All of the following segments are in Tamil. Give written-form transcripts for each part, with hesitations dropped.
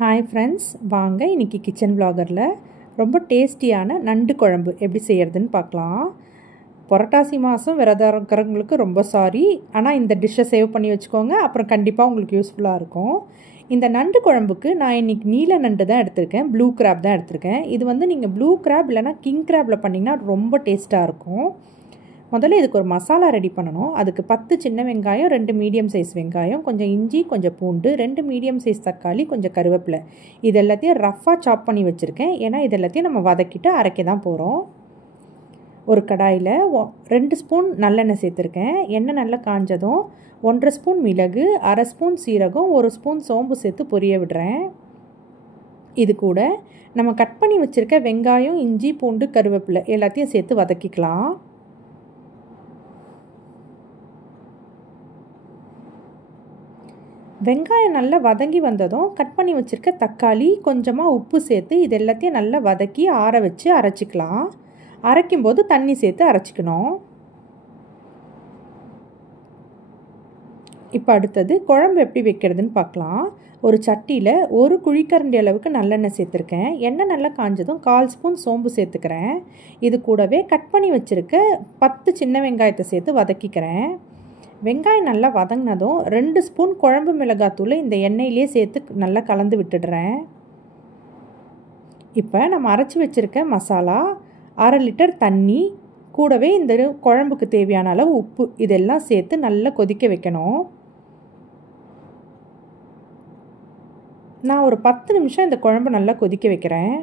ஹாய் ஃப்ரெண்ட்ஸ், வாங்க இன்றைக்கி கிச்சன் விலாகரில் ரொம்ப டேஸ்டியான நண்டு குழம்பு எப்படி செய்கிறதுன்னு பார்க்கலாம். புரட்டாசி மாதம் விரதம் இருக்கிறவங்களுக்கு ரொம்ப சாரி, ஆனால் இந்த டிஷ்ஷை சேவ் பண்ணி வச்சுக்கோங்க, அப்புறம் கண்டிப்பாக உங்களுக்கு யூஸ்ஃபுல்லாக இருக்கும். இந்த நண்டு குழம்புக்கு நான் இன்றைக்கி நீல நண்டு தான் எடுத்திருக்கேன், ப்ளூ கிராப் தான் எடுத்திருக்கேன். இது வந்து நீங்கள் ப்ளூ கிராப் இல்லைனா கிங் கிராப்பில் பண்ணிங்கன்னா ரொம்ப டேஸ்ட்டாக இருக்கும். முதல்ல இதுக்கு ஒரு மசாலா ரெடி பண்ணணும். அதுக்கு 10 சின்ன வெங்காயம், 2 மீடியம் சைஸ் வெங்காயம், கொஞ்சம் இஞ்சி, கொஞ்சம் பூண்டு, 2 மீடியம் சைஸ் தக்காளி, கொஞ்சம் கருவேப்பிலை, இது எல்லாத்தையும் ரஃப்பாக சாப் பண்ணி வச்சுருக்கேன். ஏன்னா இது எல்லாத்தையும் நம்ம வதக்கிட்டு அரைக்க தான் போகிறோம். ஒரு கடாயில் 2 ஸ்பூன் நல்லெண்ணெய் சேர்த்துருக்கேன். எண்ணெய் நல்லா காஞ்சதும் 1.5 ஸ்பூன் மிளகு, 1/2 ஸ்பூன் சீரகம், 1 ஸ்பூன் சோம்பு சேர்த்து பொரிய விடுறேன். இது கூட நம்ம கட் பண்ணி வச்சுருக்க வெங்காயம், இஞ்சி, பூண்டு, கருவேப்பிலை எல்லாத்தையும் சேர்த்து வதக்கிக்கலாம். வெங்காயம் நல்லா வதங்கி வந்ததும் கட் பண்ணி வச்சுருக்க தக்காளி, கொஞ்சமாக உப்பு சேர்த்து இது எல்லாத்தையும் நல்லா வதக்கி ஆற வச்சு அரைச்சிக்கலாம். அரைக்கும்போது தண்ணி சேர்த்து அரைச்சிக்கணும். இப்போ அடுத்தது குழம்பு எப்படி வைக்கிறதுன்னு பார்க்கலாம். ஒரு சட்டியில் 1 குழிக்கரண்டி அளவுக்கு நல்லெண்ணெய் சேர்த்துருக்கேன். எண்ணெய் நல்லா காஞ்சதும் 1/4 ஸ்பூன் சோம்பு சேர்த்துக்கிறேன். இது கூடவே கட் பண்ணி வச்சுருக்க 10 சின்ன வெங்காயத்தை சேர்த்து வதக்கிக்கிறேன். வெங்காயம் நல்லா வதங்கினதும் 2 ஸ்பூன் குழம்பு மிளகாத்தூள் இந்த எண்ணெயிலே சேர்த்து நல்லா கலந்து விட்டுடுறேன். இப்போ நம்ம அரைச்சி வச்சுருக்க மசாலா, 1/2 லிட்டர் தண்ணி, கூடவே இந்த குழம்புக்கு தேவையான அளவு உப்பு இதெல்லாம் சேர்த்து நல்லா கொதிக்க வைக்கணும். நான் ஒரு 10 நிமிஷம் இந்த குழம்பு நல்லா கொதிக்க வைக்கிறேன்.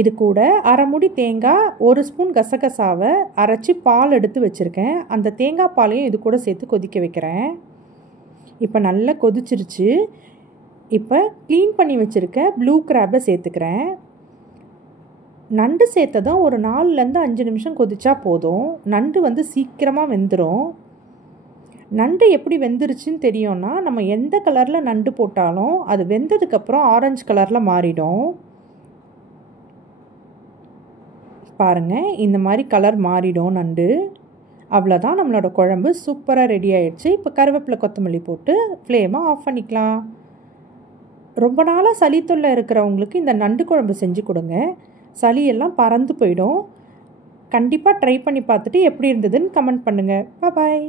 இது கூட 1/2 மூடி தேங்காய், 1 ஸ்பூன் கசகசாவை அரைச்சி பால் எடுத்து வச்சுருக்கேன். அந்த தேங்காய் பாலையும் இது கூட சேர்த்து கொதிக்க வைக்கிறேன். இப்போ நல்லா கொதிச்சிருச்சு. இப்போ க்ளீன் பண்ணி வச்சுருக்க ப்ளூ கிராப்பை சேர்த்துக்கிறேன். நண்டு சேர்த்ததும் ஒரு 4லேருந்து 5 நிமிஷம் கொதிச்சா போதும். நண்டு வந்து சீக்கிரமாக வெந்துடும். நண்டு எப்படி வெந்துருச்சுன்னு தெரியும்னா, நம்ம எந்த கலரில் நண்டு போட்டாலும் அது வெந்ததுக்கப்புறம் ஆரஞ்சு கலரில் மாறிடும். பாருங்கள், இந்த மாதிரி கலர் மாறிடும் நண்டு. அவ்வளோதான், நம்மளோட குழம்பு சூப்பராக ரெடி ஆகிடுச்சு. இப்போ கருவேப்பிலை, கொத்தமல்லி போட்டு ஃப்ளேமை ஆஃப் பண்ணிக்கலாம். ரொம்ப நாளாக சளி தொல்லை இருக்கிறவங்களுக்கு இந்த நண்டு குழம்பு செஞ்சு கொடுங்க, சளியெல்லாம் பறந்து போயிடும். கண்டிப்பாக ட்ரை பண்ணி பார்த்துட்டு எப்படி இருந்ததுன்னு கமெண்ட் பண்ணுங்கள். பாய்.